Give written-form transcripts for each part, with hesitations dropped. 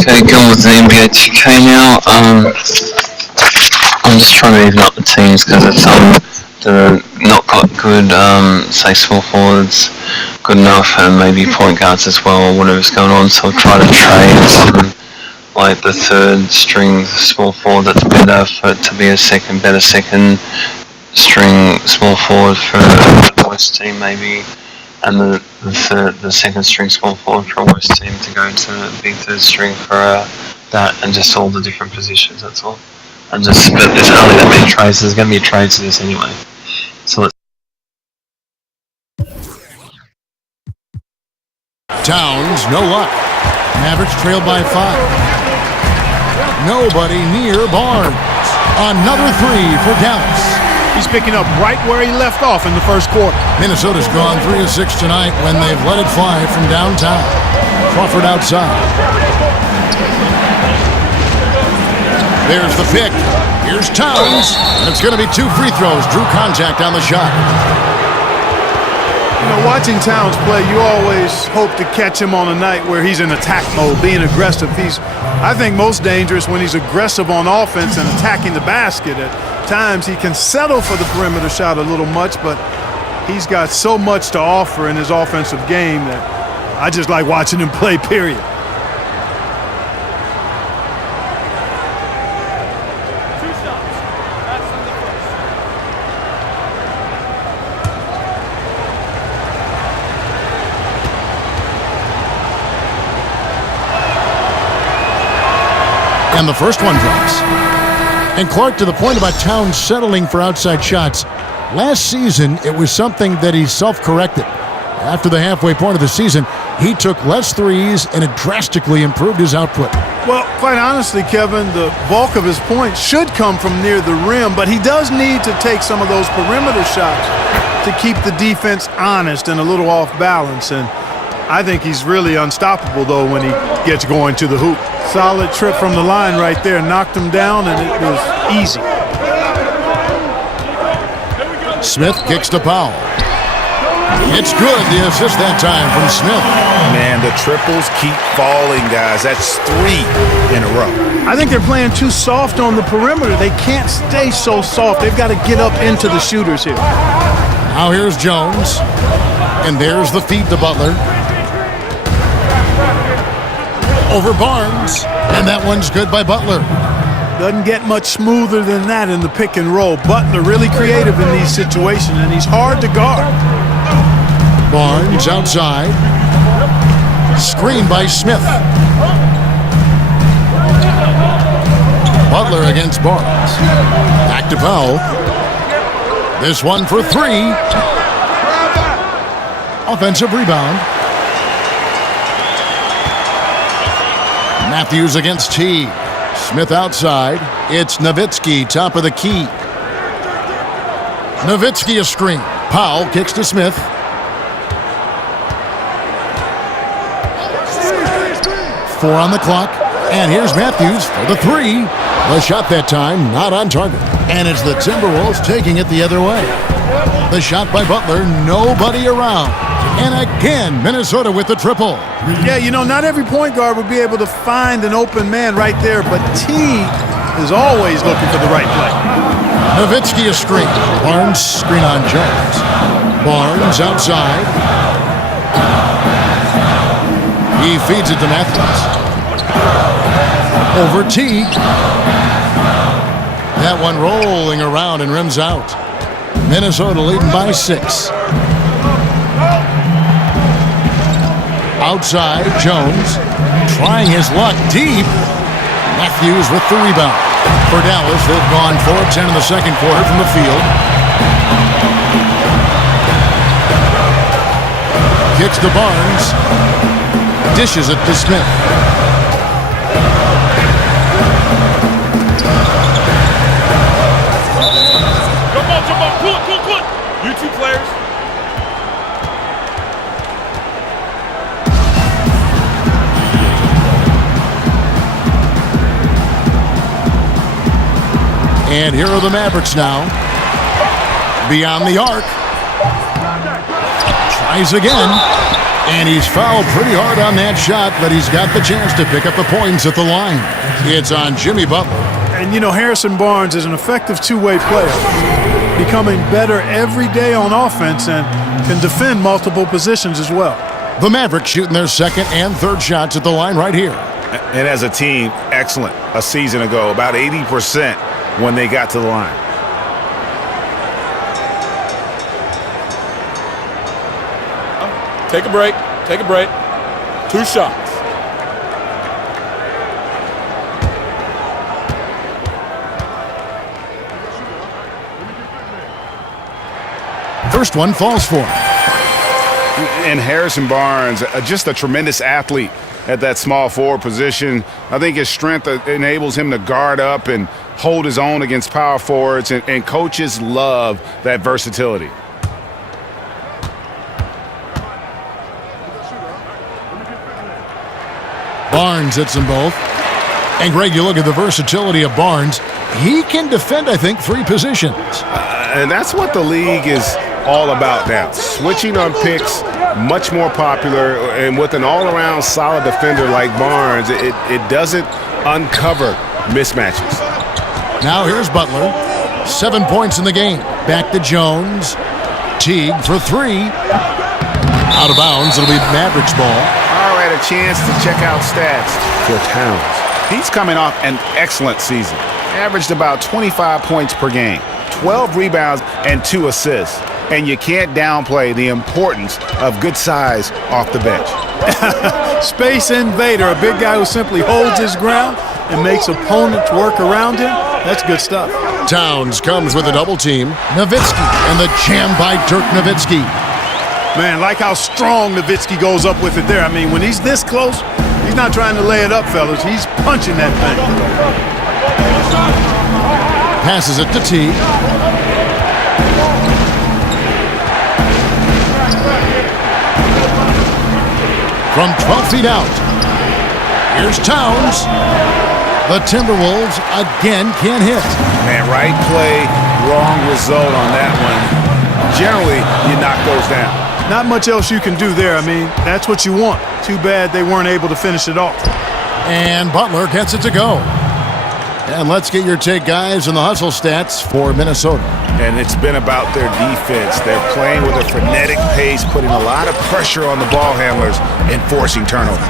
Okay, going with the NBA2K now. I'm just trying to even up the teams because it's they're not got good, say small forwards, good enough, and maybe point guards as well, or whatever's going on. So I'll try to trade like the third string small forward that's better for it to be better second string small forward for the West team maybe, and the second string small forward for a West team to go to big third string for that, and just all the different positions. That's all. And just but there's hardly that many trades. There's going to be a trade to this anyway. So let's. Towns, no luck. Mavericks trailed by 5. Nobody near Barnes. Another 3 for Dallas. He's picking up right where he left off in the first quarter. Minnesota's gone 3 of 6 tonight when they've let it fly from downtown. Crawford outside. There's the pick. Here's Towns. And it's going to be 2 free throws. Drew contact on the shot. You know, watching Towns play, you always hope to catch him on a night where he's in attack mode, being aggressive. He's, I think, most dangerous when he's aggressive on offense and attacking the basket. At times, he can settle for the perimeter shot a little much, but he's got so much to offer in his offensive game that I just like watching him play, period. And the first one drops. And Clark, to the point about Towns settling for outside shots, last season it was something that he self-corrected. After the halfway point of the season, he took less threes and it drastically improved his output. Well, quite honestly, Kevin, the bulk of his points should come from near the rim, but he does need to take some of those perimeter shots to keep the defense honest and a little off balance. And I think he's really unstoppable, though, when he gets going to the hoop. Solid trip from the line right there. Knocked him down, and it was easy. Smith kicks to Powell. It's good, the assist that time from Smith. Man, the triples keep falling, guys. That's 3 in a row. I think they're playing too soft on the perimeter. They can't stay so soft. They've got to get up into the shooters here. Now here's Jones. And there's the feed to Butler. Over Barnes, and that one's good by Butler. Doesn't get much smoother than that in the pick and roll. Butler really creative in these situations, and he's hard to guard. Barnes outside. Screen by Smith. Butler against Barnes. Back to Powell. This one for 3. Offensive rebound. Matthews against T. Smith outside. It's Nowitzki, top of the key. Nowitzki a screen. Powell kicks to Smith. Four on the clock. And here's Matthews for the 3. The shot that time, not on target. And it's the Timberwolves taking it the other way. The shot by Butler, nobody around. And again, Minnesota with the triple. Yeah, you know, not every point guard would be able to find an open man right there, but T is always looking for the right play. Nowitzki a screen. Barnes screen on Jones. Barnes outside. He feeds it to Matthews. Over T. That one rolling around and rims out. Minnesota leading by 6. Outside, Jones trying his luck deep. Matthews with the rebound. For Dallas, they've gone 4 of 10 in the second quarter from the field. Kicks to Barnes. Dishes it to Smith. Jump on, pull it. You 2 players. And here are the Mavericks now. Beyond the arc. Tries again. And he's fouled pretty hard on that shot, but he's got the chance to pick up the points at the line. It's on Jimmy Butler. And, you know, Harrison Barnes is an effective two-way player, becoming better every day on offense and can defend multiple positions as well. The Mavericks shooting their second and third shots at the line right here. And as a team, excellent. A season ago, about 80% when they got to the line. Take a break. Take a break. 2 shots. First one falls for him. And Harrison Barnes, just a tremendous athlete at that small forward position. I think his strength enables him to guard up and hold his own against power forwards, and coaches love that versatility. Barnes hits them both. And, Greg, you look at the versatility of Barnes. He can defend, I think, 3 positions. And that's what the league is all about now. Switching on picks, much more popular. And with an all-around solid defender like Barnes, it doesn't uncover mismatches. Now here's Butler. 7 points in the game. Back to Jones. Teague for 3. Out of bounds. It'll be Mavericks ball. A chance to check out stats for Towns. He's coming off an excellent season. Averaged about 25 points per game, 12 rebounds, and 2 assists. And you can't downplay the importance of good size off the bench. Space invader, a big guy who simply holds his ground and makes opponents work around him. That's good stuff. Towns comes with a double team. Nowitzki and the jam by Dirk Nowitzki. Man, like how strong Nowitzki goes up with it there. I mean, when he's this close, he's not trying to lay it up, fellas. He's punching that thing. Passes it to T. From 12 feet out. Here's Towns. The Timberwolves again can't hit. Man, right play, wrong result on that one. Generally, you knock those down. Not much else you can do there. I mean, that's what you want. Too bad they weren't able to finish it off. And Butler gets it to go. And let's get your take, guys, on the hustle stats for Minnesota. And it's been about their defense. They're playing with a frenetic pace, putting a lot of pressure on the ball handlers and forcing turnovers.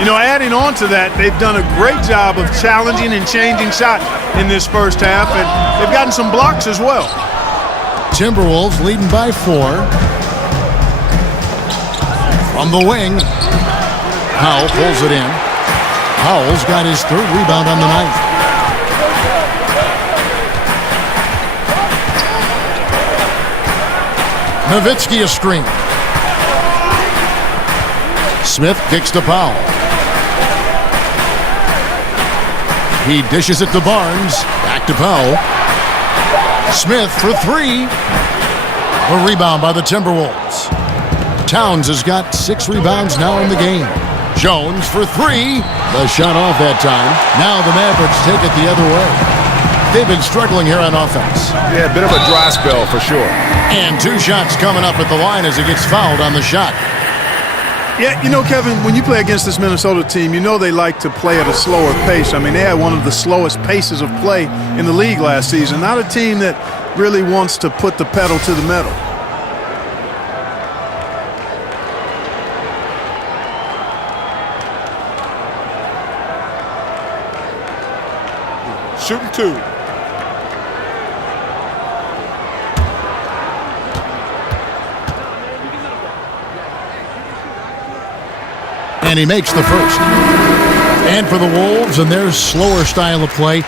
You know, adding on to that, they've done a great job of challenging and changing shots in this first half, and they've gotten some blocks as well. Timberwolves leading by 4. From the wing, Powell pulls it in. Powell's got his 3rd rebound on the night. Nowitzki a screen. Smith kicks to Powell. He dishes it to Barnes. Back to Powell. Smith for 3. A rebound by the Timberwolves. Towns has got 6 rebounds now in the game. Jones for 3. The shot off that time. Now the Mavericks take it the other way. They've been struggling here on offense. Yeah, a bit of a dry spell for sure. And 2 shots coming up at the line as he gets fouled on the shot. Yeah, you know, Kevin, when you play against this Minnesota team, you know they like to play at a slower pace. I mean, they had one of the slowest paces of play in the league last season. Not a team that really wants to put the pedal to the metal. Shooting 2. And he makes the first. And for the Wolves and their slower style of play,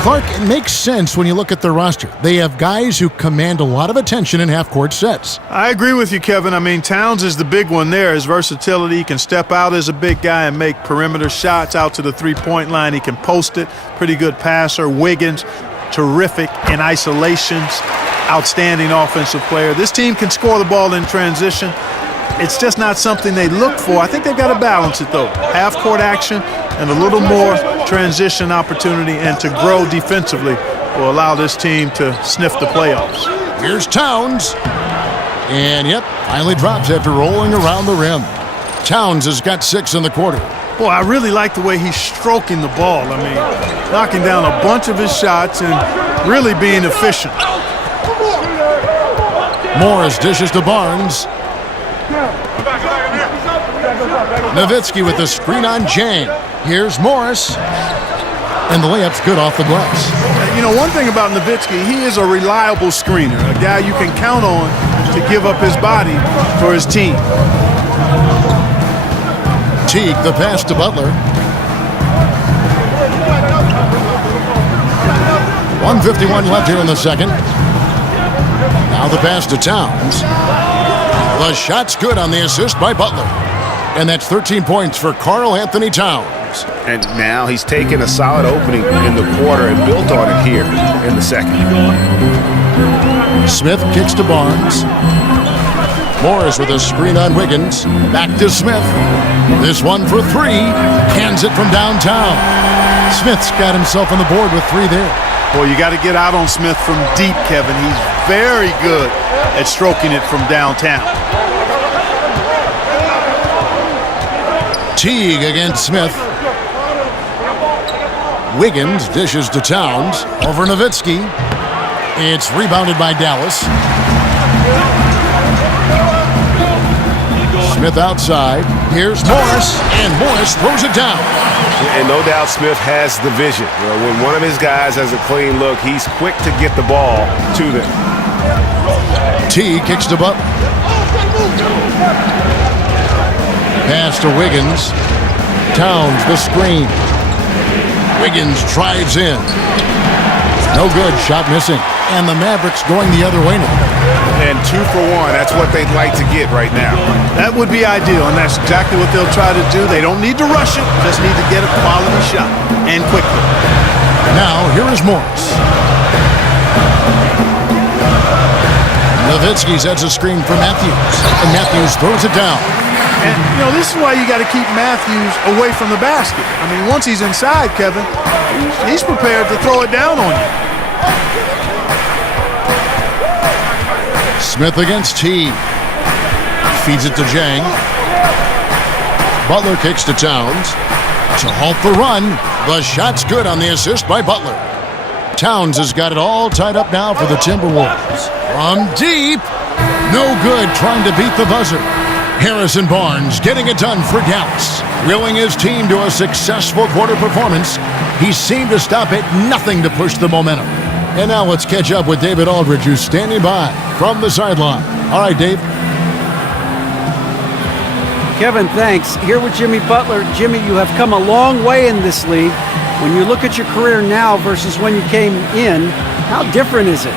Clark, it makes sense when you look at their roster. They have guys who command a lot of attention in half-court sets. I agree with you, Kevin. I mean, Towns is the big one there. His versatility, he can step out as a big guy and make perimeter shots out to the three-point line. He can post it. Pretty good passer. Wiggins, terrific in isolations. Outstanding offensive player. This team can score the ball in transition. It's just not something they look for. I think they've got to balance it, though. Half-court action and a little more transition opportunity, and to grow defensively will allow this team to sniff the playoffs. Here's Towns. And, yep, finally drops after rolling around the rim. Towns has got 6 in the quarter. Boy, I really like the way he's stroking the ball. I mean, knocking down a bunch of his shots and really being efficient. Morris dishes to Barnes. Nowitzki with the screen on Jang. Here's Morris. And the layup's good off the glass. You know, one thing about Nowitzki, he is a reliable screener, a guy you can count on to give up his body for his team. Teague, the pass to Butler. 1:51 left here in the second. Now the pass to Towns. The shot's good on the assist by Butler. And that's 13 points for Karl Anthony Towns. And now he's taken a solid opening in the quarter and built on it here in the second. Smith kicks to Barnes. Morris with a screen on Wiggins. Back to Smith. This one for 3. Cans it from downtown. Smith's got himself on the board with 3 there. Boy, you got to get out on Smith from deep, Kevin. He's very good at stroking it from downtown. Teague against Smith. Wiggins dishes to Towns. Over Nowitzki. It's rebounded by Dallas. Smith outside. Here's Morris. And Morris throws it down. And no doubt Smith has the vision. When one of his guys has a clean look, he's quick to get the ball to them. T kicks to Butler. Pass to Wiggins. Towns the screen. Wiggins drives in. No good. Shot missing. And the Mavericks going the other way now. And 2 for 1. That's what they'd like to get right now. That would be ideal, and that's exactly what they'll try to do. They don't need to rush it. Just need to get a quality shot, and quickly. Now, here is Morris. Nowitzki sets a screen for Matthews. And Matthews throws it down. And, you know, this is why you got to keep Matthews away from the basket. I mean, once he's inside, Kevin, he's prepared to throw it down on you. Smith against T. Feeds it to Jang. Butler kicks to Towns. To halt the run. The shot's good on the assist by Butler. Towns has got it all tied up now for the Timberwolves. From deep. No good trying to beat the buzzer. Harrison Barnes getting it done for Dallas. Willing his team to a successful quarter performance. He seemed to stop at nothing to push the momentum. And now let's catch up with David Aldridge, who's standing by from the sideline. All right, Dave. Kevin, thanks. Here with Jimmy Butler. Jimmy, you have come a long way in this league. When you look at your career now versus when you came in, how different is it?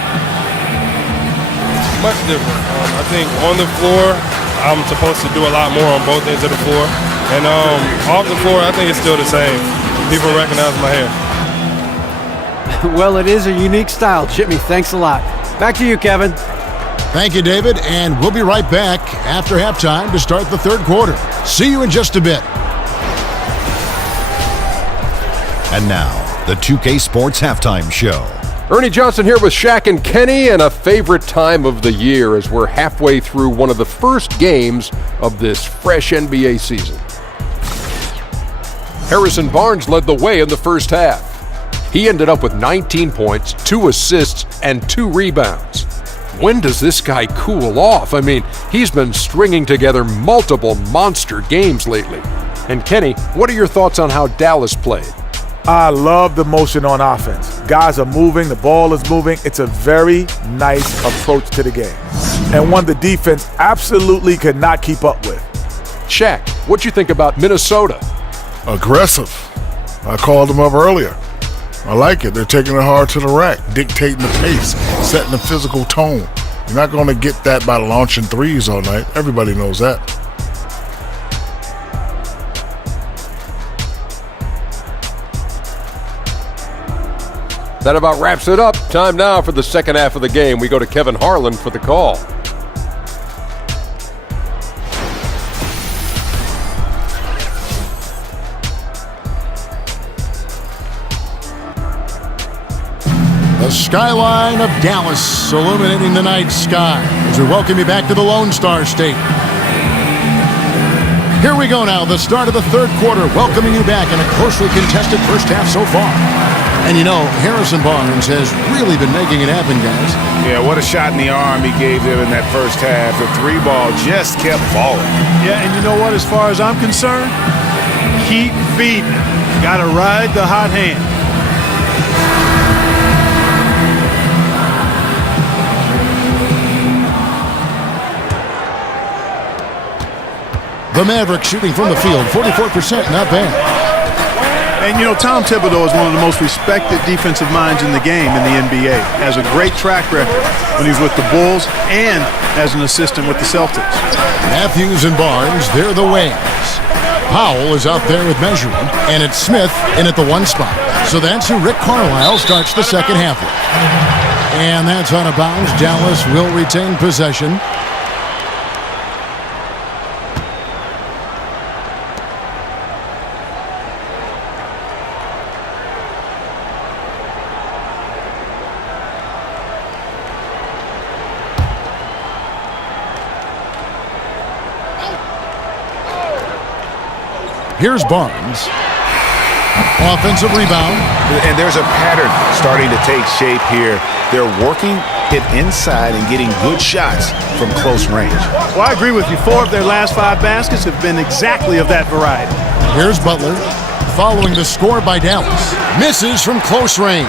Much different. I think on the floor, I'm supposed to do a lot more on both ends of the floor. And off the floor, I think it's still the same. People recognize my hair. Well, it is a unique style, Jimmy. Thanks a lot. Back to you, Kevin. Thank you, David, and we'll be right back after halftime to start the third quarter. See you in just a bit. And now, the 2K Sports Halftime Show. Ernie Johnson here with Shaq and Kenny, and a favorite time of the year as we're halfway through one of the first games of this fresh NBA season. Harrison Barnes led the way in the first half. He ended up with 19 points, 2 assists, and 2 rebounds. When does this guy cool off? I mean, he's been stringing together multiple monster games lately. And Kenny, what are your thoughts on how Dallas played? I love the motion on offense. Guys are moving, the ball is moving. It's a very nice approach to the game. And one the defense absolutely could not keep up with. Shaq, what'd you think about Minnesota? Aggressive. I called them up earlier. I like it. They're taking it hard to the rack, dictating the pace, setting the physical tone. You're not going to get that by launching threes all night. Everybody knows that. That about wraps it up. Time now for the second half of the game. We go to Kevin Harlan for the call. The skyline of Dallas illuminating the night sky as we welcome you back to the Lone Star State. Here we go now, the start of the third quarter, welcoming you back in a closely contested first half so far. And you know, Harrison Barnes has really been making it happen, guys. Yeah, what a shot in the arm he gave them in that first half. The three ball just kept falling. Yeah, and you know what, as far as I'm concerned, keep feeding. Got to ride the hot hand. The Mavericks shooting from the field, 44%, not bad. And, you know, Tom Thibodeau is one of the most respected defensive minds in the game in the NBA. Has a great track record when he was with the Bulls and as an assistant with the Celtics. Matthews and Barnes, they're the wings. Powell is out there with measuring, and it's Smith in at the one spot. So that's who Rick Carlisle starts the second half with. And that's out of bounds. Dallas will retain possession. Here's Barnes. Offensive rebound. And there's a pattern starting to take shape here. They're working it inside and getting good shots from close range. Well, I agree with you. 4 of their last 5 baskets have been exactly of that variety. Here's Butler. Following the score by Dallas. Misses from close range.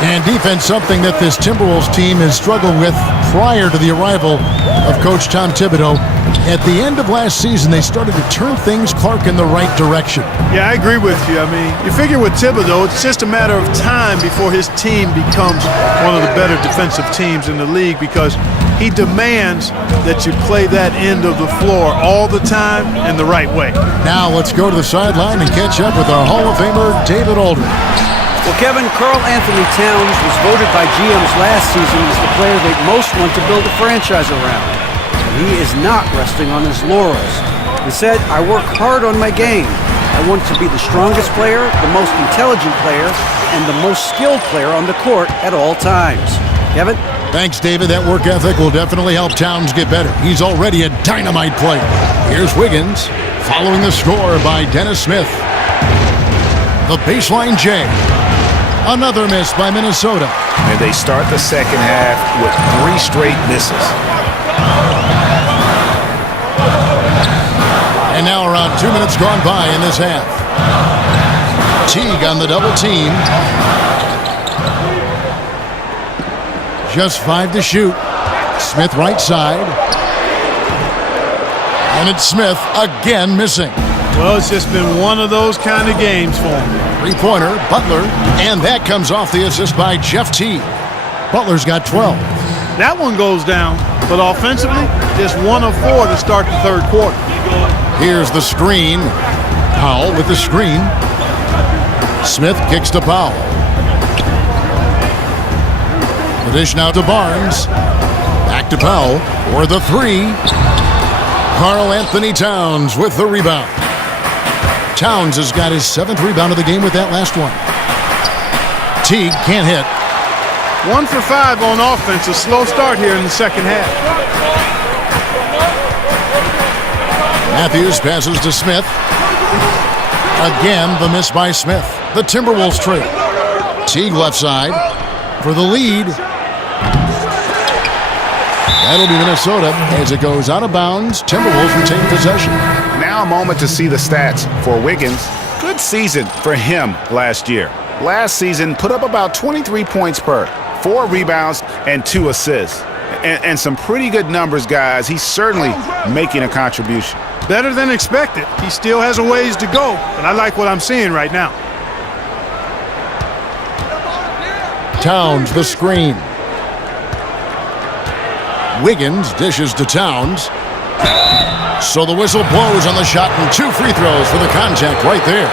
And defense, something that this Timberwolves team has struggled with prior to the arrival of Coach Tom Thibodeau. At the end of last season, they started to turn things, Clark, in the right direction. Yeah, I agree with you. I mean, you figure with Thibodeau, it's just a matter of time before his team becomes one of the better defensive teams in the league because he demands that you play that end of the floor all the time in the right way. Now let's go to the sideline and catch up with our Hall of Famer, David Aldridge. Well, Kevin, Karl Anthony Towns was voted by GMs last season as the player they most want to build a franchise around. And he is not resting on his laurels. He said, I work hard on my game. I want to be the strongest player, the most intelligent player, and the most skilled player on the court at all times. Kevin? Thanks, David. That work ethic will definitely help Towns get better. He's already a dynamite player. Here's Wiggins, following the score by Dennis Smith. The baseline J. Another miss by Minnesota. And they start the second half with 3 straight misses. And now around 2 minutes gone by in this half. Teague on the double team. Just 5 to shoot. Smith right side. And it's Smith again missing. Well, it's just been one of those kind of games for him. Three-pointer, Butler, and that comes off the assist by Jeff Teague. Butler's got 12. That one goes down, but offensively, just 1 of 4 to start the third quarter. Here's the screen. Powell with the screen. Smith kicks to Powell. The dish now to Barnes. Back to Powell for the 3. Karl Anthony Towns with the rebound. Towns has got his 7th rebound of the game with that last one. Teague can't hit. 1 for 5 on offense. A slow start here in the second half. Matthews passes to Smith. Again, the miss by Smith. The Timberwolves trail. Teague left side for the lead. That'll be Minnesota as it goes out of bounds. Timberwolves retain possession. Now a moment to see the stats for Wiggins. Good season for him last year. Last season, put up about 23 points per, 4 rebounds, and 2 assists. And some pretty good numbers, guys. He's certainly making a contribution. Better than expected. He still has a ways to go, but I like what I'm seeing right now. Towns, the screen. Wiggins dishes to Towns. So the whistle blows on the shot and 2 free throws for the contact right there.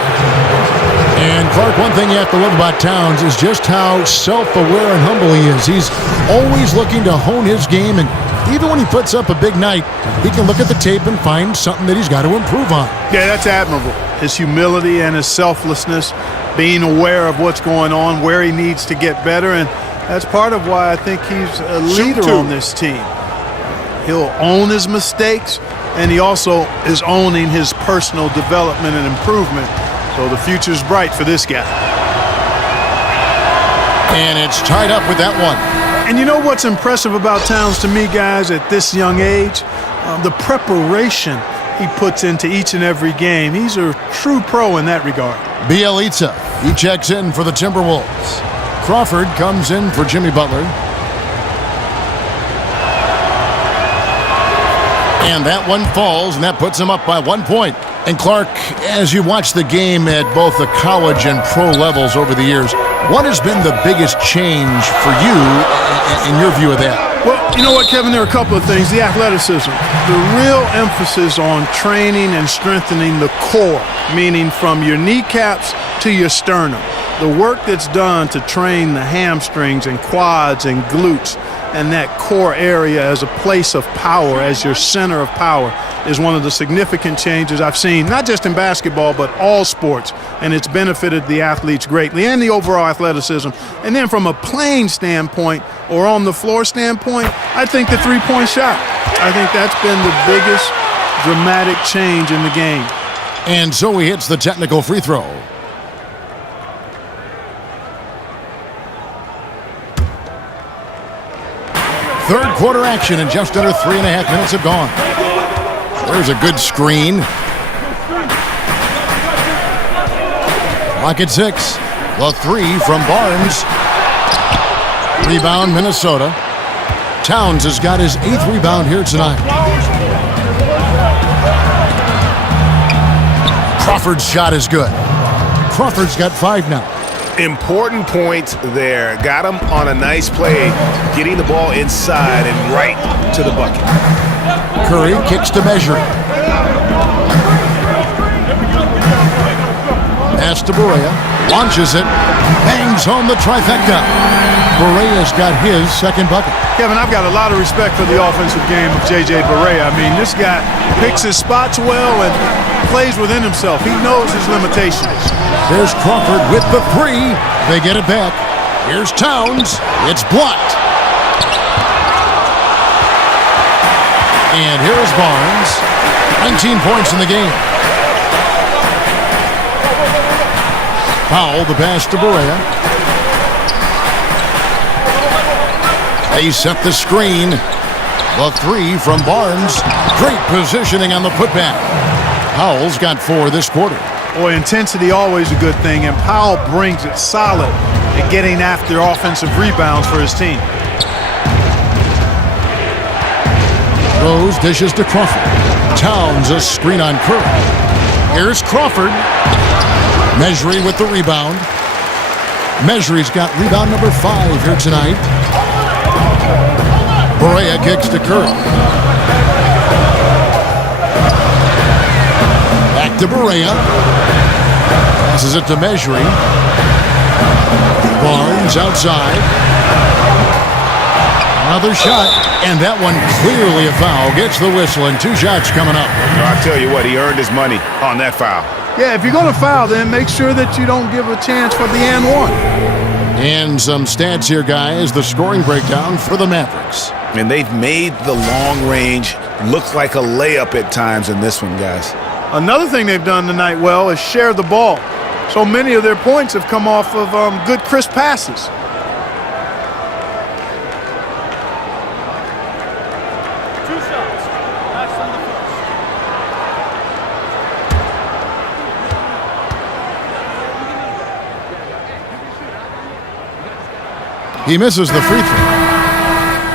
And Clark, one thing you have to love about Towns is just how self-aware and humble he is. He's always looking to hone his game, and even when he puts up a big night, he can look at the tape and find something that he's got to improve on. Yeah, that's admirable. His humility and his selflessness, being aware of what's going on, where he needs to get better, and that's part of why I think he's a leader on this team. He'll own his mistakes, and he also is owning his personal development and improvement. So the future's bright for this guy. And it's tied up with that one. And you know what's impressive about Towns to me, guys, at this young age? The preparation he puts into each and every game. He's a true pro in that regard. Bielitsa, he checks in for the Timberwolves. Crawford comes in for Jimmy Butler. And that one falls, and that puts him up by 1 point. And Clark, as you watch the game at both the college and pro levels over the years, what has been the biggest change for you in your view of that? Well, you know what, Kevin? There are a couple of things. The athleticism, the real emphasis on training and strengthening the core, meaning from your kneecaps to your sternum. The work that's done to train the hamstrings and quads and glutes and that core area as a place of power, as your center of power, is one of the significant changes I've seen, not just in basketball, but all sports. And it's benefited the athletes greatly and the overall athleticism. And then from a playing standpoint or on the floor standpoint, I think the three-point shot. I think that's been the biggest dramatic change in the game. And so he hits the technical free throw. Third quarter action, and just under 3.5 minutes have gone. There's a good screen. Clock at 6. The three from Barnes. Rebound, Minnesota. Towns has got his 8th rebound here tonight. Crawford's shot is good. Crawford's got 5 now. Important points there. Got him on a nice play, getting the ball inside and right to the bucket. Curry kicks to measure. Pass to Barea. Launches it. Bangs home the trifecta. Barea's got his second bucket. Kevin, I've got a lot of respect for the offensive game of J.J. Barea. I mean, this guy picks his spots well and plays within himself. He knows his limitations. There's Crawford with the three. They get it back. Here's Towns. It's blocked. And here's Barnes. 19 points in the game. Powell, the pass to Barea. They set the screen. The three from Barnes. Great positioning on the putback. Powell's got 4 this quarter. Boy, intensity always a good thing, and Powell brings it solid at getting after offensive rebounds for his team. Rose dishes to Crawford. Towns a screen on Curry. Here's Crawford. Measuring with the rebound. Measury's got rebound number 5 here tonight. Barea kicks to Curry. Back to Barea. Passes it to Measuring. Barnes outside. Another shot, and that one clearly a foul. Gets the whistle, and 2 shots coming up. Well, I tell you what, he earned his money on that foul. Yeah, if you're going to foul, then make sure that you don't give a chance for the and one. And some stats here, guys. The scoring breakdown for the Mavericks. And they've made the long range look like a layup at times in this one, guys. Another thing they've done tonight well is share the ball. So many of their points have come off of good, crisp passes. He misses the free throw.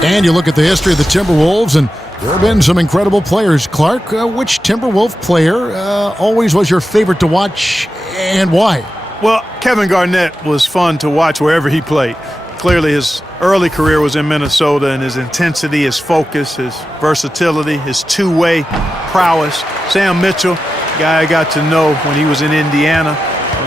And you look at the history of the Timberwolves, and there have been some incredible players. Clark, which Timberwolf player always was your favorite to watch, and why? Well, Kevin Garnett was fun to watch wherever he played. Clearly, his early career was in Minnesota, and his intensity, his focus, his versatility, his two-way prowess. Sam Mitchell, guy I got to know when he was in Indiana.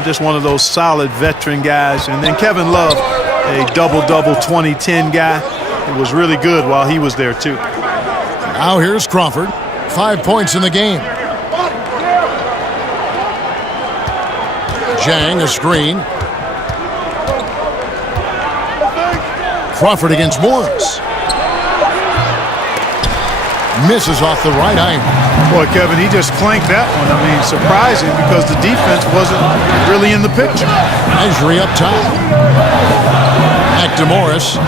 Just one of those solid veteran guys. And then Kevin Love, a double-double 2010 guy. It was really good while he was there, too. Now here's Crawford. 5 points in the game. Jang, a screen. Crawford against Morris. Misses off the right iron. Boy, Kevin, he just clanked that one. I mean, surprising because the defense wasn't really in the picture. Measuring up top. Back to Morris.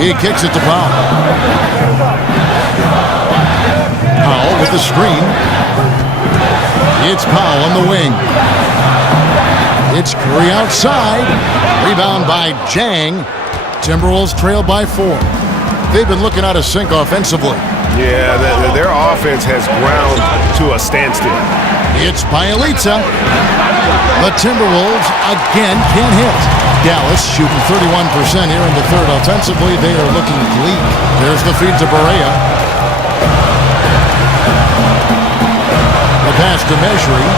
He kicks it to Powell. Powell with the screen. It's Powell on the wing. It's Curry outside. Rebound by Jang. Timberwolves trail by 4. They've been looking out of sync offensively. Yeah, their offense has ground to a standstill. It's Bielitsa. The Timberwolves again can't hit. Dallas shooting 31% here in the third. Offensively, they are looking bleak. There's the feed to Barea. The pass to Measuring.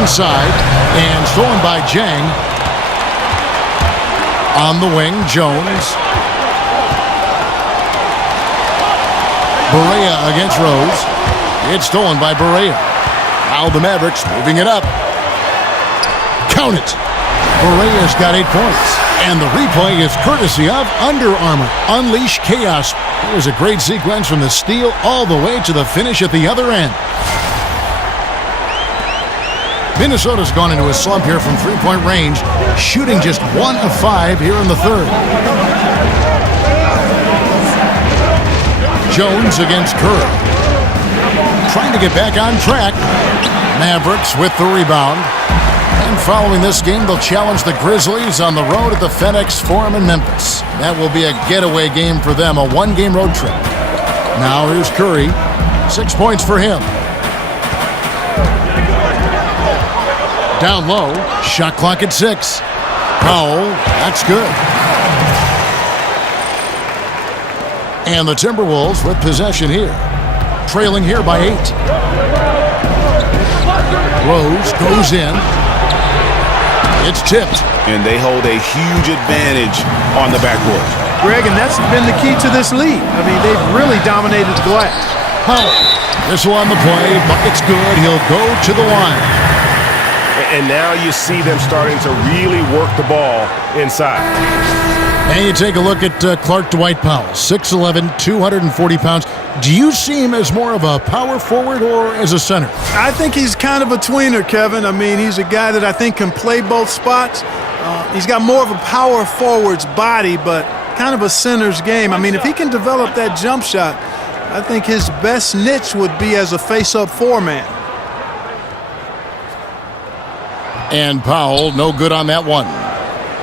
Inside and stolen by Jang. On the wing, Jones. Barea against Rose. It's stolen by Barea. Now the Mavericks moving it up. Count it. Barea's got 8 points. And the replay is courtesy of Under Armour. Unleash chaos. It was a great sequence from the steal all the way to the finish at the other end. Minnesota's gone into a slump here from three-point range, shooting just 1 of 5 here in the third. Jones against Curry. Trying to get back on track. Mavericks with the rebound. And following this game, they'll challenge the Grizzlies on the road at the FedEx Forum in Memphis. That will be a getaway game for them, a one-game road trip. Now here's Curry. 6 points for him. Down low, shot clock at 6. Powell, that's good. And the Timberwolves with possession here. Trailing here by 8. Rose goes in. It's tipped. And they hold a huge advantage on the backboard. Greg, and that's been the key to this lead. I mean, they've really dominated the glass. Powell, this one on the play. Bucket's good. He'll go to the line. And now you see them starting to really work the ball inside. And you take a look at Clark Dwight Powell, 6'11", 240 pounds. Do you see him as more of a power forward or as a center? I think he's kind of a tweener, Kevin. I mean, he's a guy that I think can play both spots. He's got more of a power forward's body, but kind of a center's game. I mean, if he can develop that jump shot, I think his best niche would be as a face-up 4-man. And Powell, no good on that one.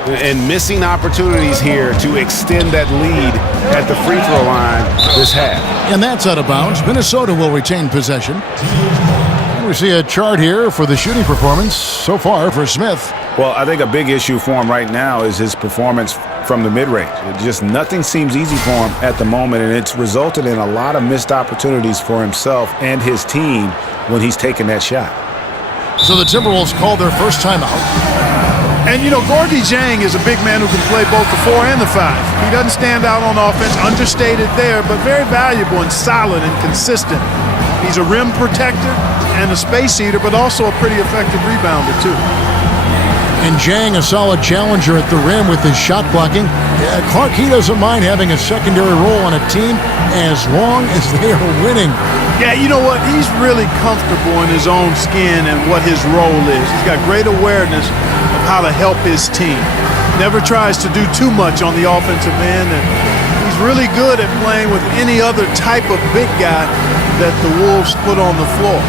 And missing opportunities here to extend that lead at the free throw line this half. And that's out of bounds. Minnesota will retain possession. And we see a chart here for the shooting performance so far for Smith. Well, I think a big issue for him right now is his performance from the mid-range. Just nothing seems easy for him at the moment, and it's resulted in a lot of missed opportunities for himself and his team when he's taken that shot. So the Timberwolves called their first timeout. And, you know, Gorgui Dieng is a big man who can play both the 4 and the 5. He doesn't stand out on offense, understated there, but very valuable and solid and consistent. He's a rim protector and a space eater, but also a pretty effective rebounder, too. And Dieng, a solid challenger at the rim with his shot blocking. Clark, he doesn't mind having a secondary role on a team as long as they are winning. Yeah, you know what? He's really comfortable in his own skin and what his role is. He's got great awareness of how to help his team. Never tries to do too much on the offensive end, and he's really good at playing with any other type of big guy that the Wolves put on the floor.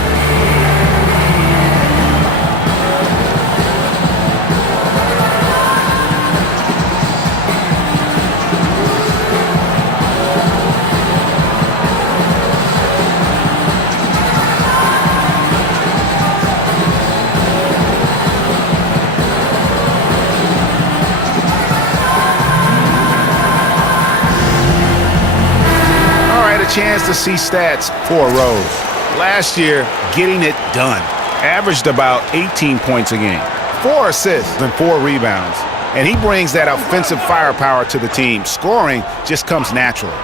Chance to see stats for Rose. Last year, getting it done. Averaged about 18 points a game, 4 assists and 4 rebounds. And he brings that offensive firepower to the team. Scoring just comes naturally.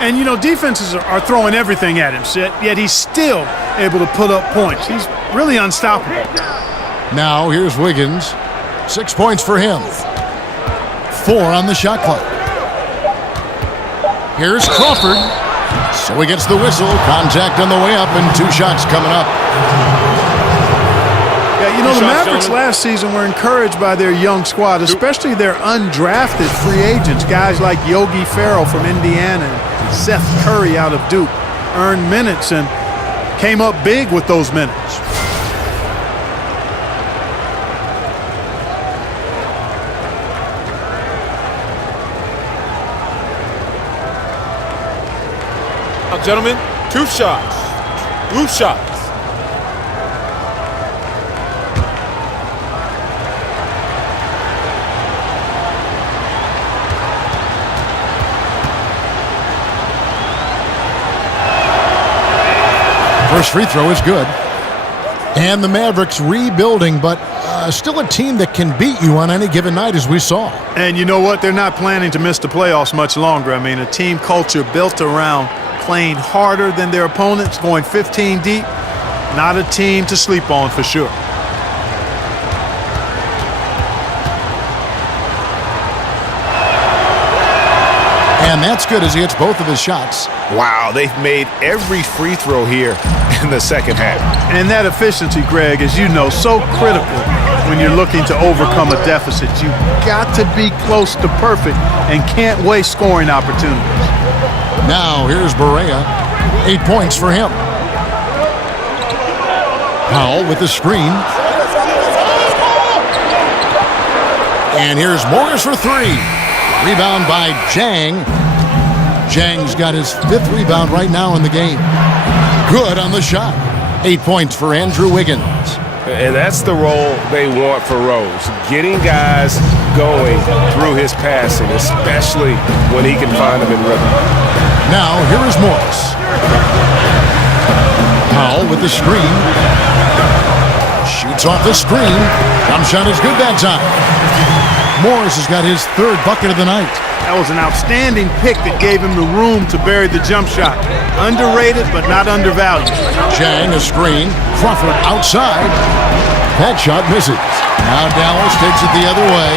And, you know, defenses are throwing everything at him, yet he's still able to put up points. He's really unstoppable. Now here's Wiggins. 6 points for him. 4 on the shot clock. Here's Crawford. So he gets the whistle. Contact on the way up and 2 shots coming up. Yeah, you know, the Mavericks last season were encouraged by their young squad, especially their undrafted free agents. Guys like Yogi Ferrell from Indiana and Seth Curry out of Duke earned minutes and came up big with those minutes. Gentlemen, 2 shots. 2 shots. First free throw is good. And the Mavericks rebuilding, but still a team that can beat you on any given night, as we saw. And you know what? They're not planning to miss the playoffs much longer. I mean, a team culture built around playing harder than their opponents, going 15 deep. Not a team to sleep on for sure. And that's good as he hits both of his shots. Wow, they've made every free throw here in the second half. And that efficiency, Greg, as you know, so critical when you're looking to overcome a deficit. You've got to be close to perfect and can't waste scoring opportunities. Now here's Barea. 8 points for him. Powell with the screen. And here's Morris for 3. Rebound by Jang. Jang's got his 5th rebound right now in the game. Good on the shot. 8 points for Andrew Wiggins. And that's the role they want for Rose, getting guys going through his passing, especially when he can find them in rhythm. Now, here is Morris. Powell with the screen. Shoots off the screen. Jump shot is good that time. Morris has got his 3rd bucket of the night. That was an outstanding pick that gave him the room to bury the jump shot. Underrated, but not undervalued. Jang, a screen. Crawford outside. That shot misses. Now Dallas takes it the other way.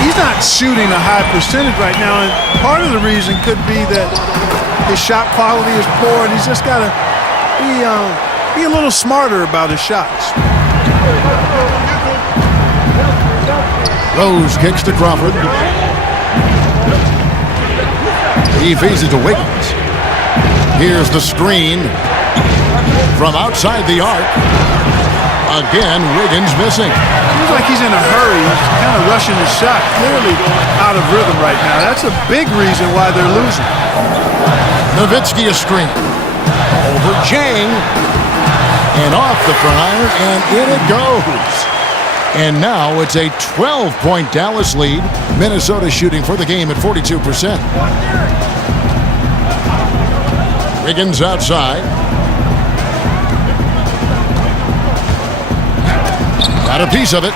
He's not shooting a high percentage right now, and part of the reason could be that his shot quality is poor, and he's just got to be a little smarter about his shots. Rose kicks to Crawford. He feeds it to Wiggins. Here's the screen from outside the arc. Again, Wiggins missing. Seems like he's in a hurry. He's kind of rushing his shot. Clearly out of rhythm right now. That's a big reason why they're losing. Nowitzki a screen. Over Jang. And off the front iron, and in it goes. And now it's a 12-point Dallas lead. Minnesota shooting for the game at 42%. Wiggins outside. Got a piece of it.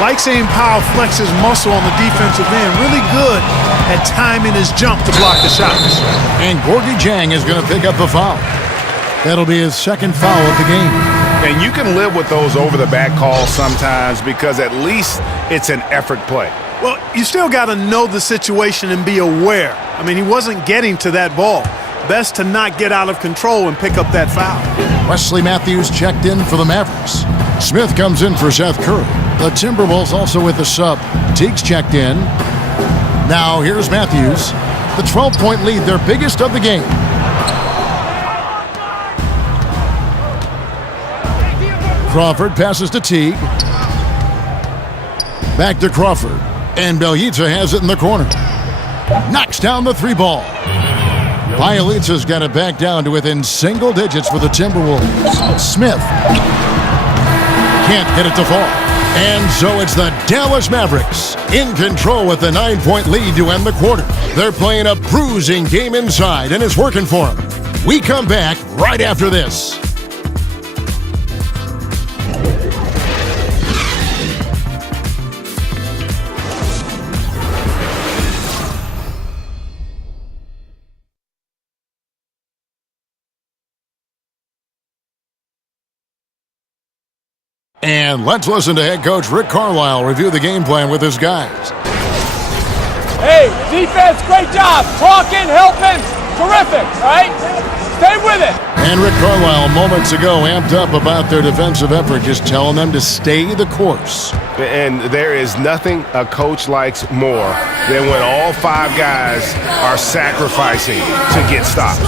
Like seeing Powell flex his muscle on the defensive end. Really good at timing his jump to block the shots. And Gorgui Dieng is going to pick up the foul. That'll be his 2nd foul of the game. And you can live with those over-the-back calls sometimes because at least it's an effort play. Well, you still got to know the situation and be aware. I mean, he wasn't getting to that ball. Best to not get out of control and pick up that foul. Wesley Matthews checked in for the Mavericks. Smith comes in for Seth Curry. The Timberwolves also with the sub. Teague's checked in. Now here's Matthews. The 12-point lead, their biggest of the game. Crawford passes to Teague. Back to Crawford. And Bjelica has it in the corner. Knocks down the 3-ball. Bjelica's got it back down to within single digits for the Timberwolves. Smith can't get it to fall. And so it's the Dallas Mavericks in control with the 9-point lead to end the quarter. They're playing a bruising game inside, and it's working for them. We come back right after this. And let's listen to head coach Rick Carlisle review the game plan with his guys. Hey, defense, great job. Talking, helping. Terrific, right? Stay with it. And Rick Carlisle moments ago amped up about their defensive effort, just telling them to stay the course. And there is nothing a coach likes more than when all 5 guys are sacrificing to get stops.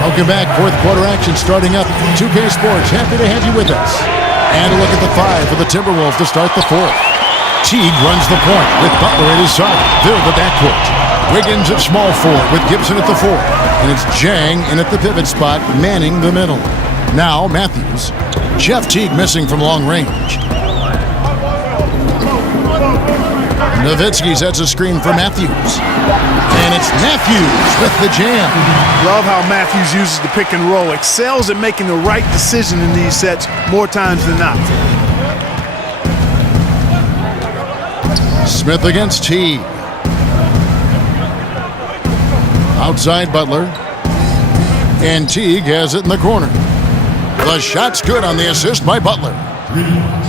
Welcome back. Fourth quarter action starting up. 2K Sports, happy to have you with us. And a look at the 5 for the Timberwolves to start the fourth. Teague runs the point with Butler at his side. They're the backcourt. Wiggins at small forward with Gibson at the 4. And it's Jang in at the pivot spot, manning the middle. Now Matthews. Jeff Teague missing from long range. Nowitzki sets a screen for Matthews. And it's Matthews with the jam. Love how Matthews uses the pick and roll. Excels at making the right decision in these sets more times than not. Smith against Teague. Outside Butler. And Teague has it in the corner. The shot's good on the assist by Butler.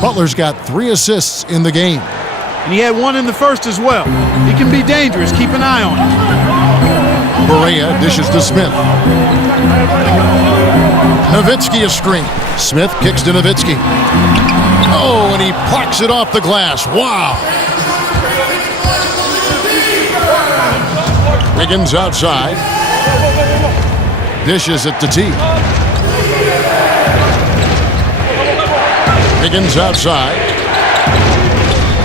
Butler's got 3 assists in the game. And he had 1 in the first as well. He can be dangerous. Keep an eye on him. Barea dishes to Smith. Nowitzki a screen. Smith kicks to Nowitzki. Oh, and he plucks it off the glass. Wow. Wiggins outside. Dishes it to Teague. Wiggins outside.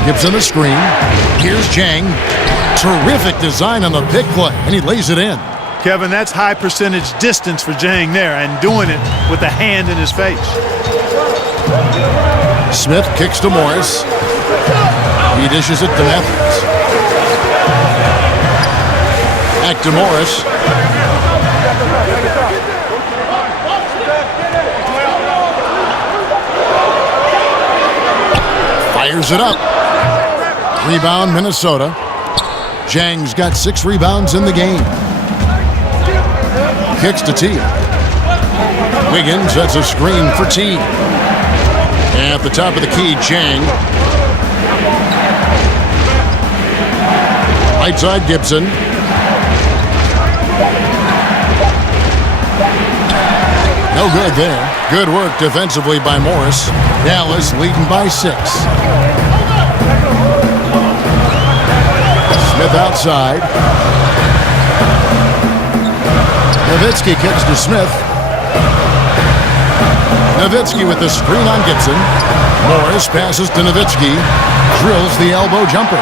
Gibson a screen. Here's Jang. Terrific design on the pick play, and he lays it in. Kevin, that's high percentage distance for Jang there, and doing it with a hand in his face. Smith kicks to Morris. He dishes it to Matthews. Back to Morris. Fires it up. Rebound, Minnesota. Jang's got 6 rebounds in the game. Kicks to Teague. Wiggins sets a screen for Teague. At the top of the key, Jang. Right side, Gibson. No good there. Good work defensively by Morris. Dallas leading by 6. Smith outside. Nowitzki kicks to Smith. Nowitzki with the screen on Gibson. Morris passes to Nowitzki. Drills the elbow jumper.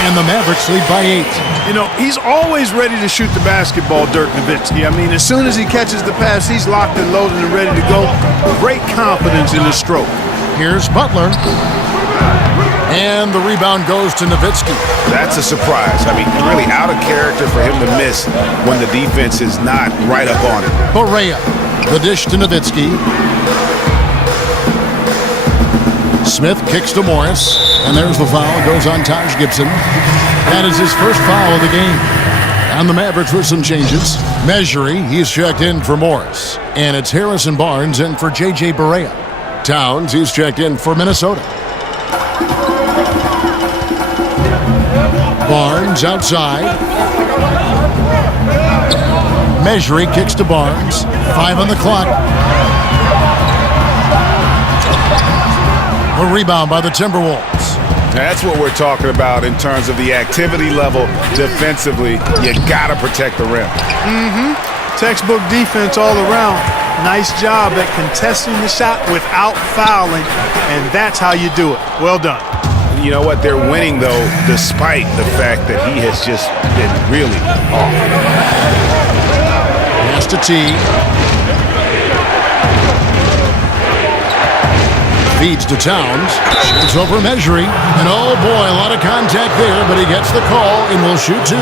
And the Mavericks lead by 8. You know, he's always ready to shoot the basketball, Dirk Nowitzki. I mean, as soon as he catches the pass, he's locked and loaded and ready to go. Great confidence in his stroke. Here's Butler. And the rebound goes to Nowitzki. That's a surprise. I mean, really out of character for him to miss when the defense is not right up on him. Barea, the dish to Nowitzki. Smith kicks to Morris. And there's the foul. Goes on Taj Gibson. That is his first foul of the game. And the Mavericks with some changes. Measury, he's checked in for Morris. And it's Harrison Barnes in for J.J. Barea. Towns, he's checked in for Minnesota. Barnes outside. Measury kicks to Barnes. 5 on the clock. A rebound by the Timberwolves. That's what we're talking about in terms of the activity level defensively. You got to protect the rim. Textbook defense all around. Nice job at contesting the shot without fouling, and that's how you do it. Well done. You know what? They're winning, though, despite the fact that he has just been really off. Pass to T. Feeds to Towns. Shoots over Measury. And oh boy, a lot of contact there, but he gets the call and will shoot 2.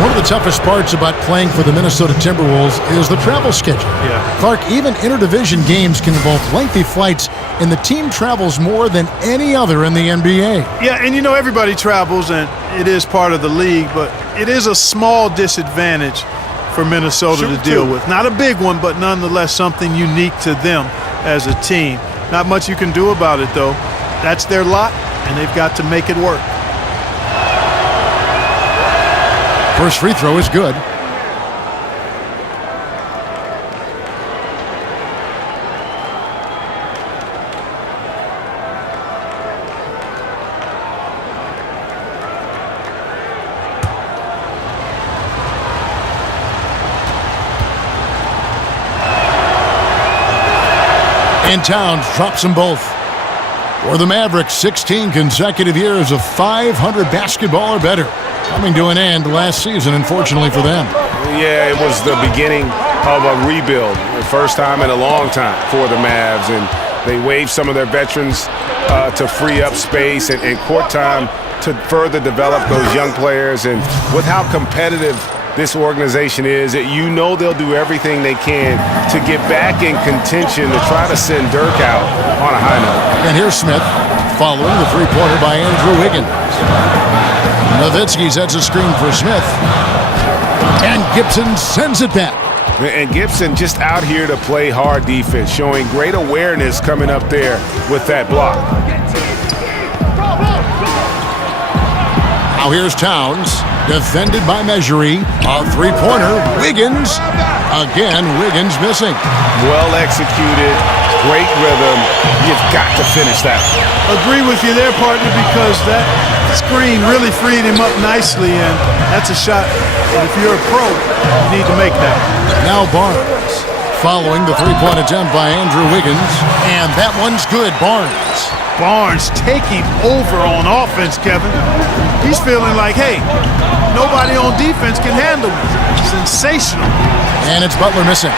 One of the toughest parts about playing for the Minnesota Timberwolves is the travel schedule. Yeah. Clark, even interdivision games can involve lengthy flights, and the team travels more than any other in the NBA. Yeah, and you know everybody travels, and it is part of the league, but it is a small disadvantage for Minnesota to deal with. Not a big one, but nonetheless something unique to them as a team. Not much you can do about it, though. That's their lot, and they've got to make it work. First free throw is good. And Towns drops them both. For the Mavericks, 16 consecutive years of 500 basketball or better. Coming to an end last season, unfortunately for them. Yeah, it was the beginning of a rebuild. The first time in a long time for the Mavs. And they waived some of their veterans to free up space and court time to further develop those young players. And with how competitive this organization is, you know they'll do everything they can to get back in contention to try to send Dirk out on a high note. And here's Smith following the three-pointer by Andrew Wiggins. Nowitzki sets a screen for Smith. And Gibson sends it back. And Gibson just out here to play hard defense, showing great awareness coming up there with that block. Now here's Towns, defended by Measury. A three-pointer, Wiggins. Again, Wiggins missing. Well executed, great rhythm. You've got to finish that. Agree with you there, partner, because that screen really freed him up nicely, and that's a shot that if you're a pro, you need to make that. Now Barnes, following the three-point attempt by Andrew Wiggins, and that one's good. Barnes taking over on offense, Kevin. He's feeling like, hey, nobody on defense can handle me. Sensational. And it's Butler missing.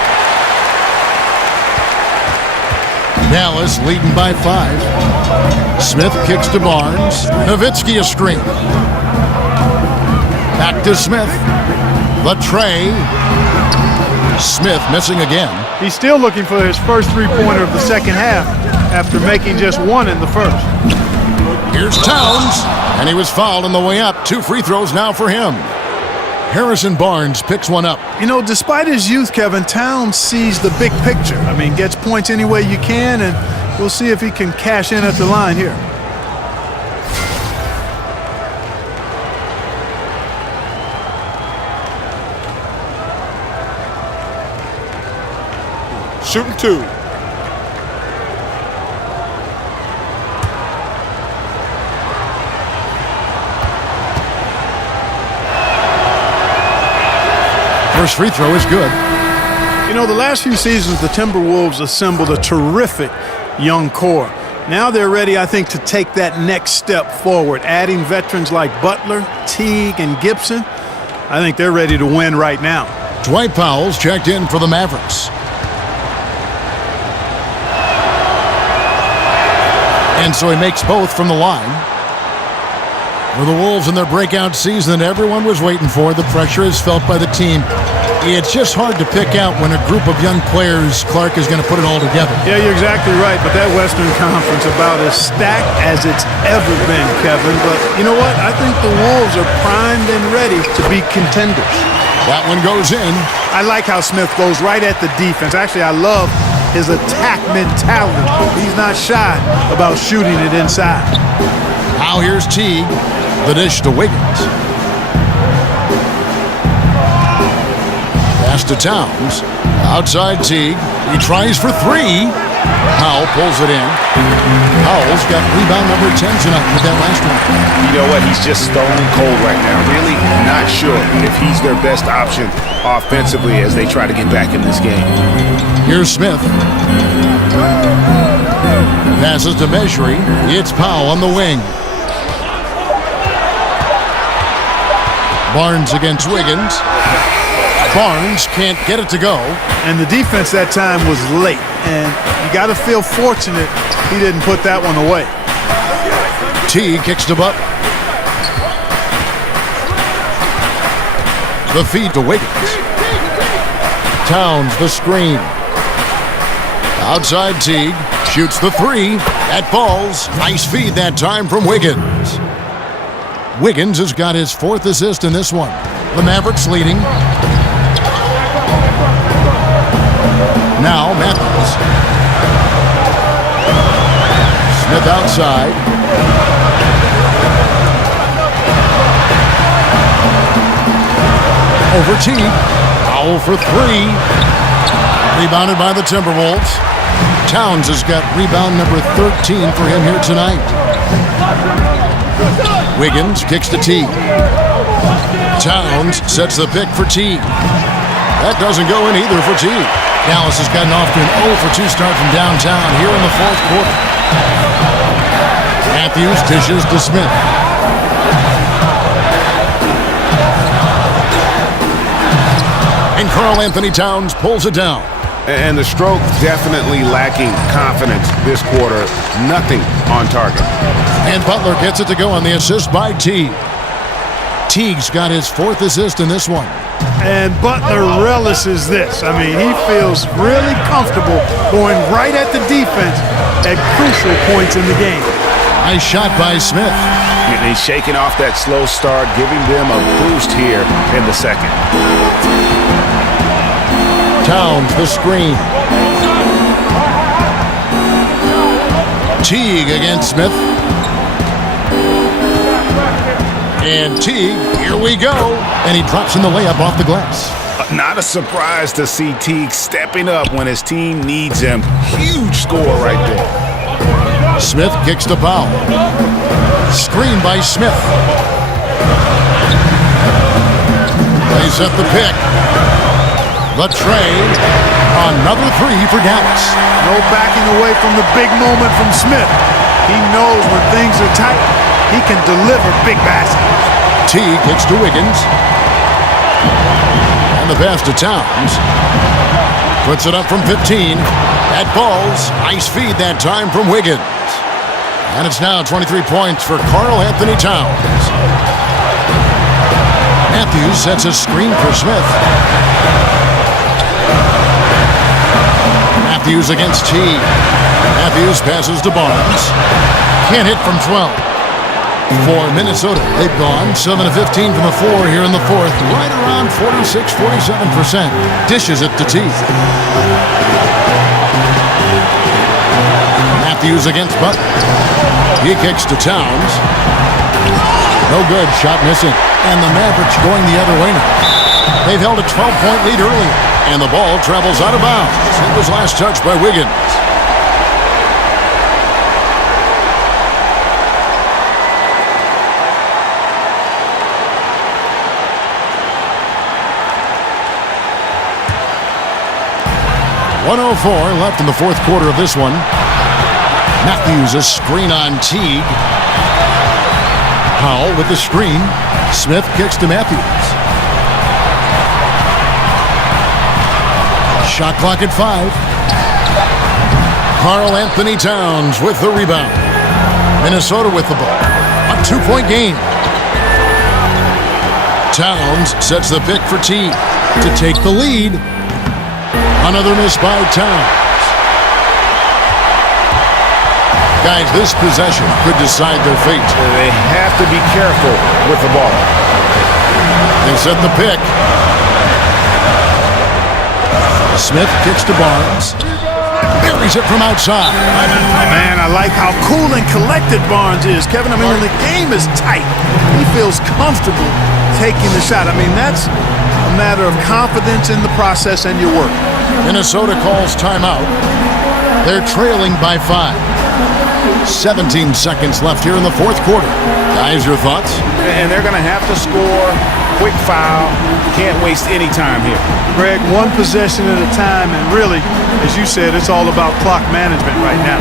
Dallas leading by 5. Smith kicks to Barnes. Nowitzki a screen. Back to Smith. The tray. Smith missing again. He's still looking for his first three-pointer of the second half after making just one in the first. Here's Towns, and he was fouled on the way up. 2 free throws now for him. Harrison Barnes picks one up. You know, despite his youth, Kevin, Towns sees the big picture. I mean, gets points any way you can, and we'll see if he can cash in at the line here. Shooting 2. First free throw is good. You know, the last few seasons, the Timberwolves assembled a terrific young core. Now they're ready, I think, to take that next step forward, adding veterans like Butler, Teague, and Gibson. I think they're ready to win right now. Dwight Powell's checked in for the Mavericks. And so he makes both from the line. For the Wolves in their breakout season that everyone was waiting for, the pressure is felt by the team. It's just hard to pick out when a group of young players Clark is going to put it all together. Yeah, you're exactly right, but that Western Conference about as stacked as it's ever been, Kevin. But you know what? I think the Wolves are primed and ready to be contenders. That one goes in. I like how Smith goes right at the defense. Actually, I love his attack mentality. He's not shy about shooting it inside. Now here's Teague. The dish to Wiggins. Pass to Towns. Outside Teague. He tries for 3. Powell pulls it in. Powell's got rebound number 10 tonight with that last one. You know what? He's just stone cold right now. Really not sure if he's their best option offensively as they try to get back in this game. Here's Smith. Passes to Measury. It's Powell on the wing. Barnes against Wiggins. Barnes can't get it to go. And the defense that time was late. And you got to feel fortunate he didn't put that one away. T kicks to Butler. The feed to Wiggins. Towns the screen. Outside Teague. Shoots the 3. That falls. Nice feed that time from Wiggins. Wiggins has got his 4th assist in this one. The Mavericks leading. Now Matthews. Smith outside. Over Teague. Foul for three. Rebounded by the Timberwolves. Towns has got rebound number 13 for him here tonight. Wiggins kicks to Teague. Towns sets the pick for Teague. That doesn't go in either for Teague. Dallas has gotten off to an 0 for 2 start from downtown here in the fourth quarter. Matthews dishes to Smith. And Karl Anthony Towns pulls it down. And the stroke definitely lacking confidence this quarter. Nothing on target. And Butler gets it to go on the assist by Teague. Teague's got his 4th assist in this one. And Butler relishes this. I mean, he feels really comfortable going right at the defense at crucial points in the game. Nice shot by Smith. And he's shaking off that slow start, giving them a boost here in the second. Towns the screen. Teague against Smith. And Teague, here we go. And he drops in the layup off the glass. Not a surprise to see Teague stepping up when his team needs him. Huge score right there. Smith kicks the foul. Screen by Smith. They set the pick. The trade. Another three for Dallas. No backing away from the big moment from Smith. He knows when things are tight, he can deliver big baskets. Teague kicks to Wiggins. And the pass to Towns. Puts it up from 15. That falls. Nice feed that time from Wiggins. And it's now 23 points for Karl Anthony Towns. Matthews sets a screen for Smith. Matthews against Teague. Matthews passes to Barnes. Can't hit from 12. For Minnesota, they've gone 7 of 15 from the floor here in the fourth. Right around 46-47%. Dishes it to Teague. Matthews against Butler. He kicks to Towns. No good. Shot missing. And the Mavericks going the other way now. They've held a 12-point lead earlier. And the ball travels out of bounds. It was last touched by Wiggins. .104 left in the fourth quarter of this one. Matthews a screen on Teague. Powell with the screen. Smith kicks to Matthews. Shot clock at 5. Karl Anthony Towns with the rebound. Minnesota with the ball. A 2-point game. Towns sets the pick for Teague to take the lead. Another miss by Towns. Guys, this possession could decide their fate. They have to be careful with the ball. They set the pick. Smith kicks to Barnes. Buries it from outside. Man, I like how cool and collected Barnes is. Kevin, I mean, when the game is tight, he feels comfortable taking the shot. I mean, that's a matter of confidence in the process and your work. Minnesota calls timeout. They're trailing by 5. 17 seconds left here in the fourth quarter. Guys, your thoughts? And they're going to have to score. Quick foul. Can't waste any time here. Greg, one possession at a time, and really, as you said, it's all about clock management right now.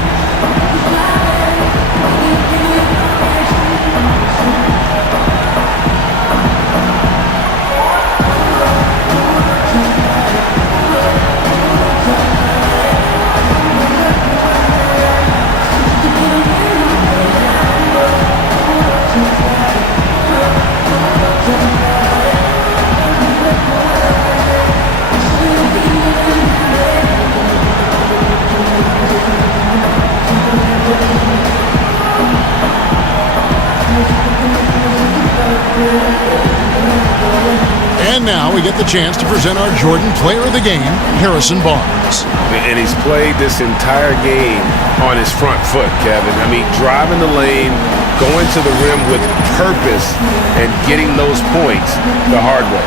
get the chance to present our Jordan Player of the Game, Harrison Barnes. And he's played this entire game on his front foot, Kevin. I mean, driving the lane, going to the rim with purpose, and getting those points the hard way.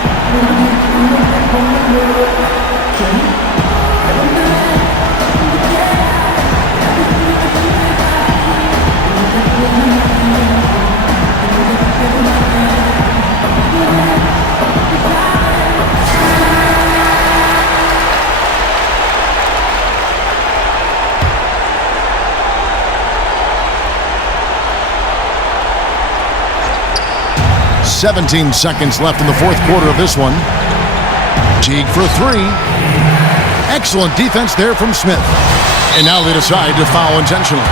17 seconds left in the fourth quarter of this one. Teague for three. Excellent defense there from Smith. And now they decide to foul intentionally.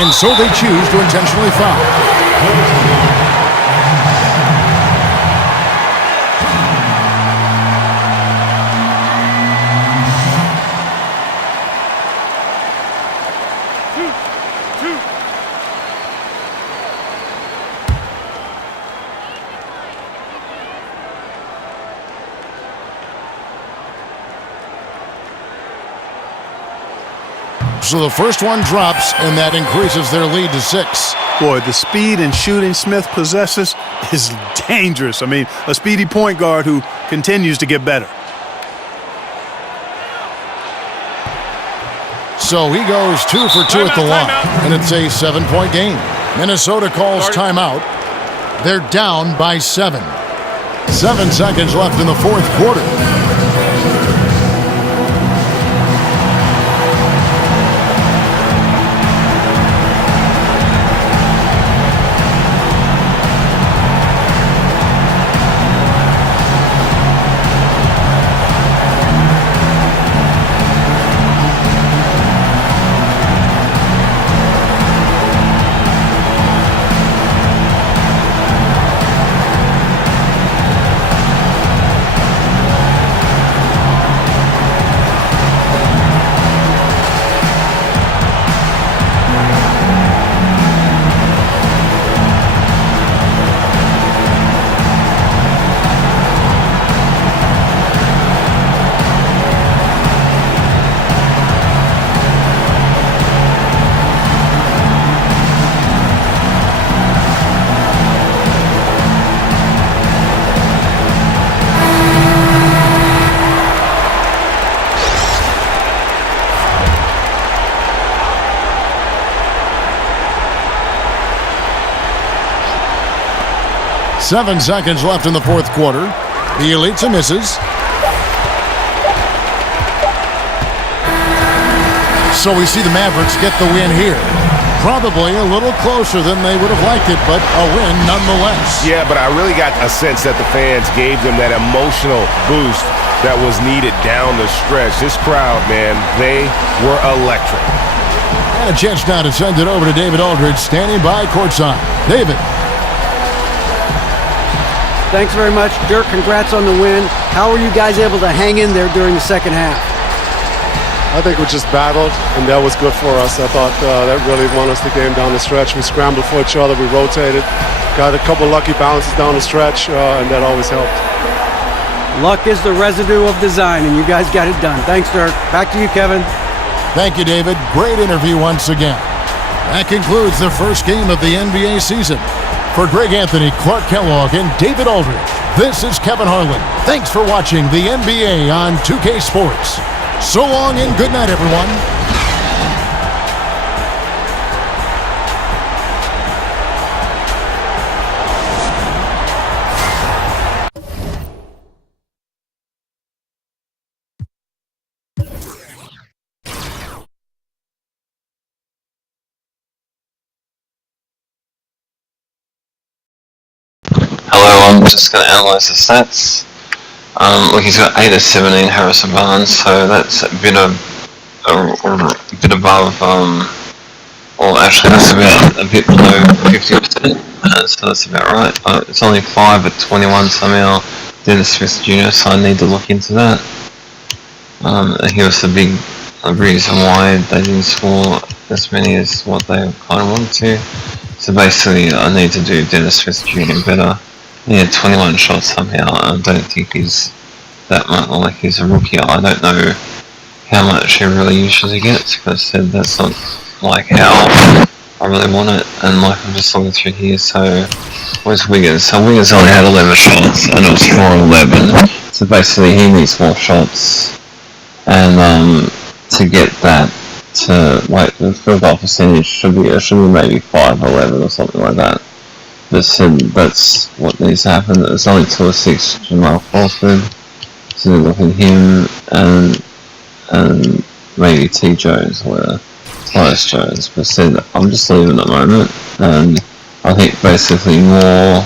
And so they choose to intentionally foul. So the first one drops, and that increases their lead to 6. Boy, the speed and shooting Smith possesses is dangerous. I mean, a speedy point guard who continues to get better. So he goes 2 for 2 at the line, and it's a 7-point game. Minnesota calls timeout. They're down by 7. 7 seconds left in the fourth quarter. Seven seconds left in the fourth quarter. The Elitsa misses. So we see the Mavericks get the win here. Probably a little closer than they would have liked it, but a win nonetheless. Yeah, but I really got a sense that the fans gave them that emotional boost that was needed down the stretch. This crowd, man, they were electric. And a chance now to send it over to David Aldridge, standing by courtside. David. Thanks very much, Dirk. Congrats on the win. How were you guys able to hang in there during the second half? I think we just battled, and that was good for us. I thought that really won us the game down the stretch. We scrambled for each other. We rotated, got a couple lucky bounces down the stretch, and that always helped. Luck is the residue of design, and you guys got it done. Thanks, Dirk. Back to you, Kevin. Thank you, David. Great interview once again. That concludes the first game of the NBA season. For Greg Anthony, Clark Kellogg, and David Aldridge, this is Kevin Harlan. Thanks for watching the NBA on 2K Sports. So long and good night, everyone. Hello, I'm just going to analyse the stats. Look, he's got 8 of 17, Harrison Barnes, so that's a bit above, well, actually that's about a bit below 50%, so that's about right. It's only 5 at 21 somehow. Dennis Smith Jr., so I need to look into that. He was the big the reason why they didn't score as many as what they kind of wanted to. So basically, I need to do Dennis Smith Jr. better. He had 21 shots somehow. I don't think he's that much, like he's a rookie. I don't know how much he really usually gets, because I said that's not like how I really want it. And like I'm just looking through here, so where's Wiggins? So Wiggins only had 11 shots and it was 4-11. So basically he needs more shots, and to get that to like the field goal percentage should be maybe 5-11 or something like that. That's what needs to happen. It's only 2 or 6 Jamal Crawford. So look at him and maybe T Jones or Tyus Jones. But said I'm just leaving at the moment, and I think basically more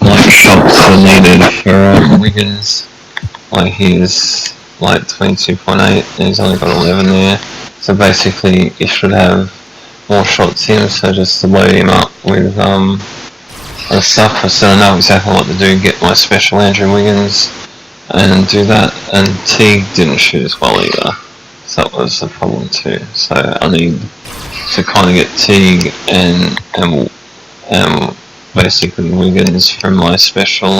like shots are needed for Wiggins. Like he's like 22.8 and he's only got 11 there. So basically you should have more shots in, so just to load him up with other stuff. So I know exactly what to do, get my special Andrew Wiggins and do that. And Teague didn't shoot as well either, so that was the problem too. So I need to kind of get Teague and basically Wiggins from my special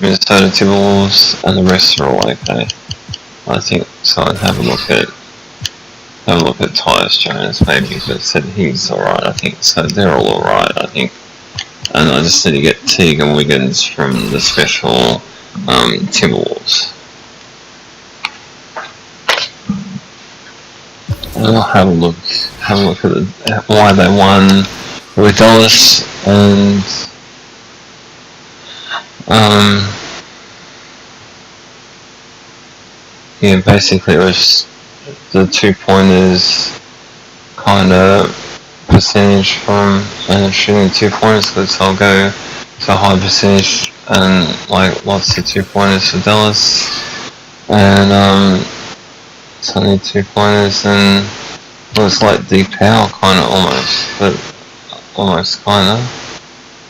Minnesota Timberwolves, and the rest are all okay, I think. So I'd have a look at Tyus Jones maybe, but said he's alright, I think. So they're all alright, I think. And I just need to get Teague and Wiggins from the special Timberwolves. And I'll have a look at why they won with Dallas, and yeah, basically it was the 2-pointers kind of percentage from shooting 2-pointers, so I'll go to a high percentage and like lots of 2-pointers for Dallas, and so I need 2-pointers, and it was like deep power kind of almost kind of,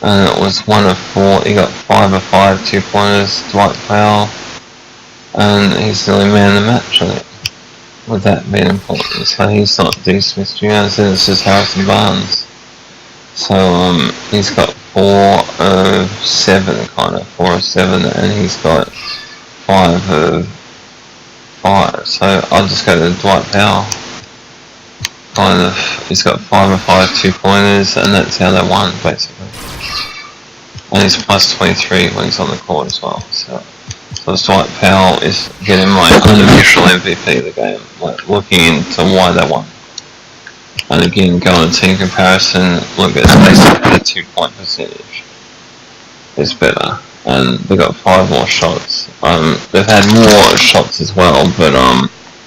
and it was 1 of 4. He got 5 of 5 2-pointers, Dwight Powell, and he's the only man in the match, I think, with that being important. So he's not D. Smith Jr., so it's just Harrison Barnes. So he's got 4 of 7, kind of 4 of 7, and he's got 5 of 5. So I'll just go to Dwight Powell. Kind of, he's got 5 of 5 2-pointers, and that's how they won basically. And he's plus 23 when he's on the court as well. So Dwight Powell is getting my unofficial MVP of the game, like looking into why they won. And again, going to team comparison, look at basically the 2-point percentage is better, and they got 5 more shots. They've had more shots as well, but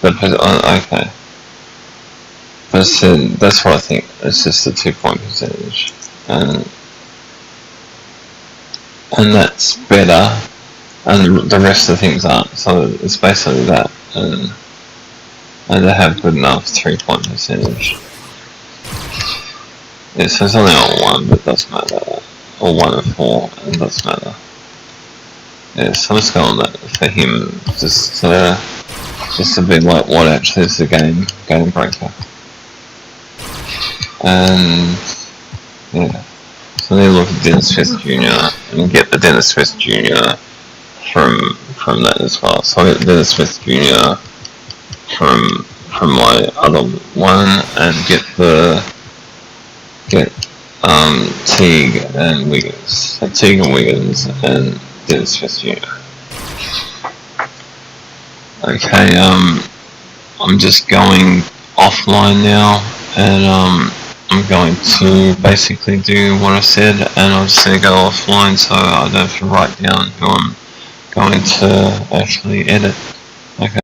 okay. But that's what I think. It's just the 2-point percentage, and that's better. And the rest of the things aren't, so it's basically that, and they have good enough 3-point percentage. Yeah, so it's only on 1, but it doesn't matter, or 1 of 4, and it doesn't matter. Yeah, so I'm just going on that for him, just to be like what actually is the game breaker. And yeah, so I need to look at Dennis Smith Jr. and get the Dennis Smith Jr. from that as well. So I get Dennis Smith Jr. from my other one, and get Teague and Wiggins. So Teague and Wiggins and Dennis Smith Jr. Okay, I'm just going offline now, and I'm going to basically do what I said, and I'm just going to go offline so I don't have to write down who I'm going to actually edit. Okay.